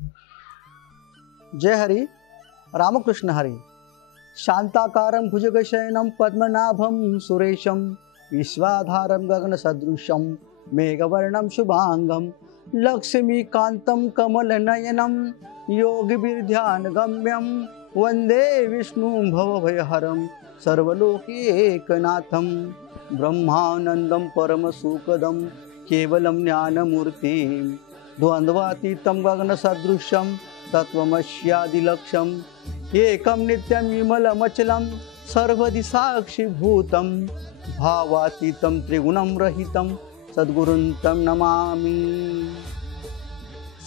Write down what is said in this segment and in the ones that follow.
जय हरि रामकृष्ण हरि। शांताकारं भुजगशयनं पद्मनाभं सुरेशं विश्वाधारं गगनसदृशं मेघवर्णं शुभांगं लक्ष्मीकान्तं कमलनयनं योगिभिर्ध्यानगम्यं वन्दे विष्णुं भवभयहरं सर्वलोकैकनाथं ब्रह्मानन्दं परमसुखदं केवलं ज्ञानमूर्तिं द्वन्द्वातीतं गगनसदृशं तत्त्वमस्यादिलक्ष्यम् एकं नित्यं विमलमचलं सर्वदिशाक्षिभूतं भावातीतं त्रिगुणं रहितं सद्गुरुं तं नमामि।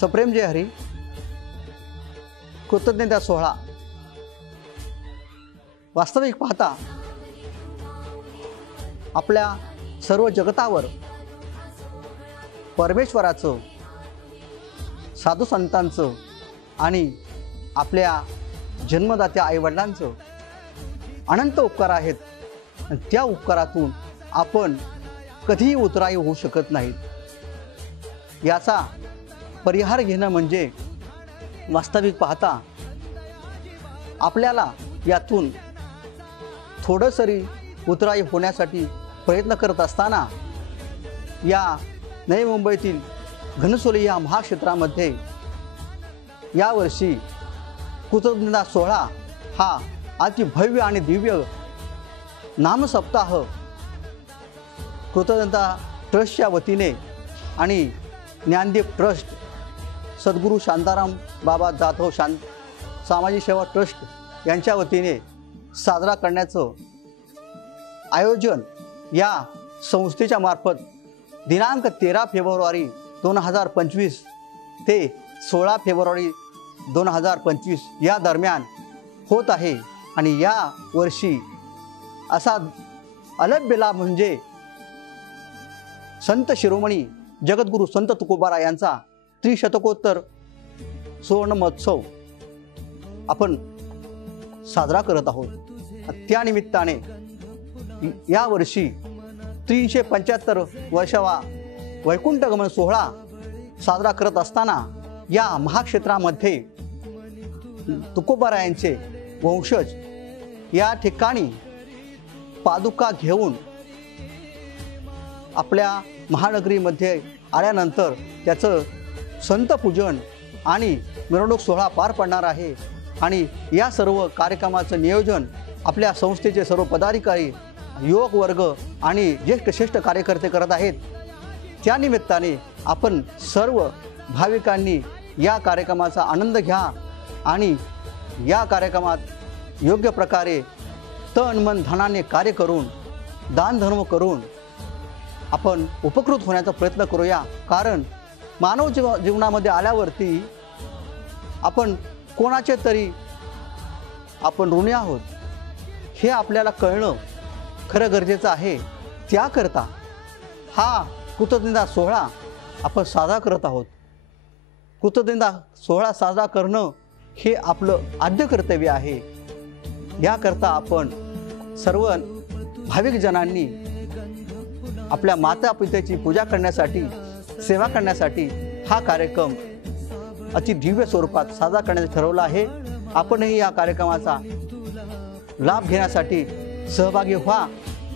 सप्रेम जय हरी। कृतज्ञता सोहळा वास्तविक पाहता आपल्या सर्व जगतावर परमेश्वराचं, साधू संतांचं आणि आपल्या जन्मदात्या आईवडिलांचं अनंत उपकार आहेत। त्या उपकारातून आपण कधीही उतराई होऊ शकत नाहीत। याचा परिहार घेणं म्हणजे वास्तविक पाहता आपल्याला यातून थोडंसरी उतराई होण्यासाठी प्रयत्न करत असताना या नवी मुंबईतील घनसोली या महाक्षेत्रामध्ये यावर्षी कृतज्ञता सोहळा हा अति भव्य आणि दिव्य नामसप्ताह कृतज्ञता ट्रस्टच्या वतीने आणि ज्ञानदीप ट्रस्ट, सद्गुरू शांताराम बाबा जाधव सामाजिक सेवा ट्रस्ट यांच्या वतीने साजरा करण्याचं आयोजन या संस्थेच्या मार्फत दिनांक 13 फेब्रुवारी 2025 ते 16 फेब्रुवारी 2025 या दरम्यान होत आहे। आणि या वर्षी असा अलभ्य लाभ म्हणजे संत शिरोमणी जगद्गुरू संत तुकोबाराय यांचा त्रिशतकोत्तर सुवर्ण महोत्सव आपण साजरा करत आहोत। त्या निमित्ताने या वर्षी 375 वर्षावा वैकुंठ गमन सोहळा साजरा करत असताना या महाक्षेत्रामध्ये तुकोबारायांचे वंशज या ठिकाणी पादुका घेऊन आपल्या महानगरीमध्ये आल्यानंतर त्याचं संत पूजन आणि मिरवणूक सोहळा पार पडणार आहे। आणि या सर्व कार्यक्रमाचं नियोजन आपल्या संस्थेचे सर्व पदाधिकारी, युवक वर्ग आणि ज्येष्ठ श्रेष्ठ कार्यकर्ते करत आहेत। त्या निमित्ताने आपण सर्व भाविकांनी या कार्यक्रमाचा आनंद घ्या आणि या कार्यक्रमात योग्य प्रकारे तन मन धनाने कार्य करून, दान धर्म करून आपण उपकृत होण्याचा प्रयत्न करूया। कारण मानव जीवनामध्ये आल्यावरती आपण कोणाचे तरी आपण ऋणी आहोत हे आपल्याला कळणं खरं गरजेचं आहे। त्याकरता हा कृतज्ञता सोहळा आपण साजरा करत आहोत। कृतज्ञता सोहळा साजरा करणं हे आपलं आद्य कर्तव्य आहे। याकरता आपण सर्व भाविक जनांनी आपल्या माता पित्याची पूजा करण्यासाठी, सेवा करण्यासाठी हा कार्यक्रम अति दिव्य स्वरूपात साजरा करण्याचं ठरवलं आहे। आपणही या कार्यक्रमाचा लाभ घेण्यासाठी सहभागी व्हा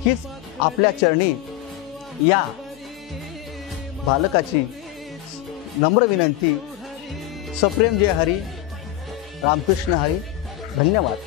हीच आपल्या चरणी या बालकाची नम्र विनंती। सप्रेम जय हरी, रामकृष्ण हरी। धन्यवाद।